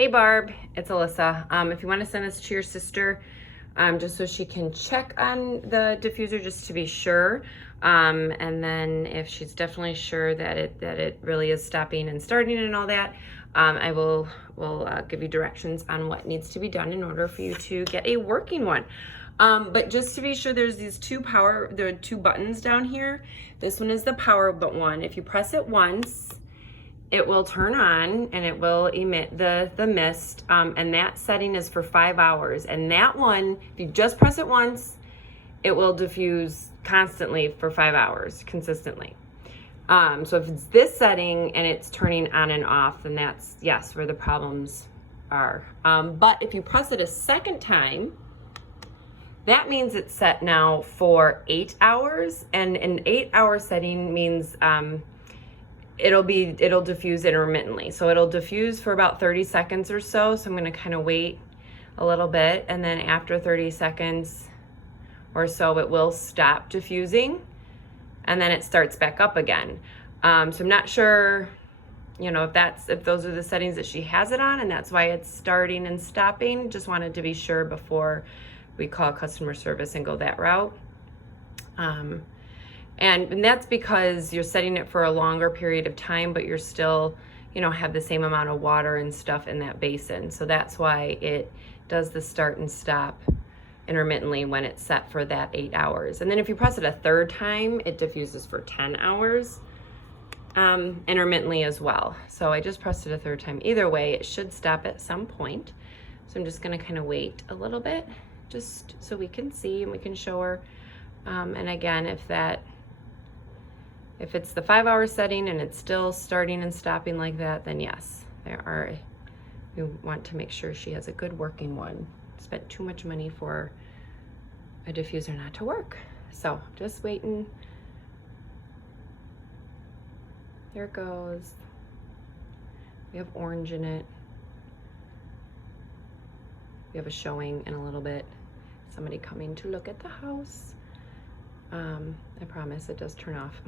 Hey Barb, it's Alyssa. If you want to send this to your sister, just so she can check on the diffuser just to be sure. And then if she's definitely sure that it really is stopping and starting and all that, I will give you directions on what needs to be done in order for you to get a working one. But just to be sure, there's these there are two buttons down here. This one is the power one. If you press it once, it will turn on and it will emit the mist, and that setting is for 5 hours. And that one, if you just press it once, it will diffuse constantly for 5 hours, consistently. So if it's this setting and it's turning on and off, then that's, yes, where the problems are. But if you press it a second time, that means it's set now for 8 hours, and an 8-hour setting means it'll diffuse intermittently. So it'll diffuse for about 30 seconds or so. So I'm gonna kind of wait a little bit, and then after 30 seconds or so, it will stop diffusing, and then it starts back up again. So I'm not sure, you know, if those are the settings that she has it on, and that's why it's starting and stopping. Just wanted to be sure before we call customer service and go that route. And that's because you're setting it for a longer period of time, but you're still, you know, have the same amount of water and stuff in that basin. So that's why it does the start and stop intermittently when it's set for that 8 hours. And then if you press it a third time, it diffuses for 10 hours intermittently as well. So I just pressed it a third time. Either way, it should stop at some point. So I'm just gonna kind of wait a little bit just so we can see and we can show her. And again, if it's the 5-hour setting and it's still starting and stopping like that, then yes, we want to make sure she has a good working one. Spent too much money for a diffuser not to work. So just waiting. There it goes. We have orange in it. We have a showing in a little bit. Somebody coming to look at the house. I promise it does turn off.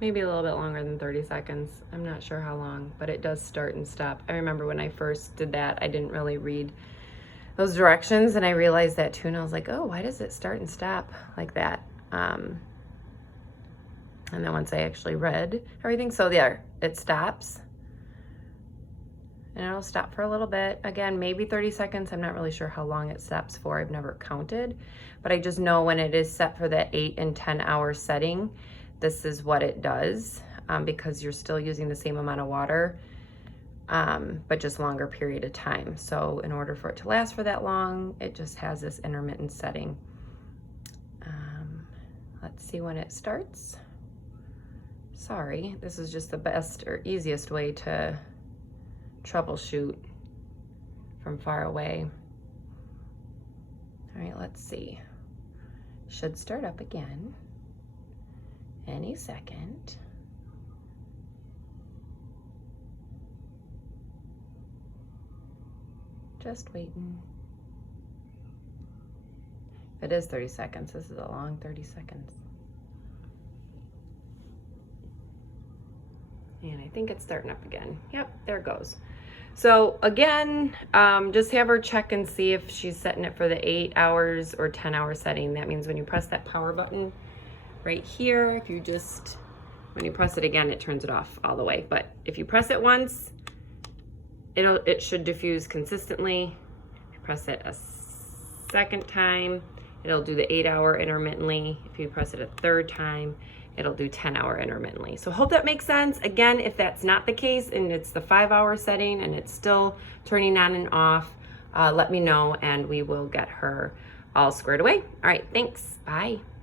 Maybe a little bit longer than 30 seconds. I'm not sure how long, but it does start and stop. I remember when I first did that, I didn't really read those directions, and I realized that too, and I was like, oh, why does it start and stop like that? And then once I actually read everything, so there, it stops. And it'll stop for a little bit. Again, maybe 30 seconds. I'm not really sure how long it stops for. I've never counted, but I just know when it is set for that 8 and 10 hour setting, this is what it does, because you're still using the same amount of water, but just longer period of time. So in order for it to last for that long, it just has this intermittent setting. Let's see when it starts. Sorry, this is just the best or easiest way to troubleshoot from far away. All right, let's see. Should start up again any second. Just waiting. If it is 30 seconds, this is a long 30 seconds. And I think it's starting up again. Yep, there it goes. So again, just have her check and see if she's setting it for the 8 hours or 10-hour setting. That means when you press that power button right here, if you just, when you press it again, it turns it off all the way. But if you press it once, it should diffuse consistently. If you press it a second time, it'll do the 8-hour intermittently. If you press it a third time, it'll do 10-hour intermittently. So hope that makes sense. Again, if that's not the case and it's the 5-hour setting and it's still turning on and off, let me know and we will get her all squared away. All right, thanks. Bye.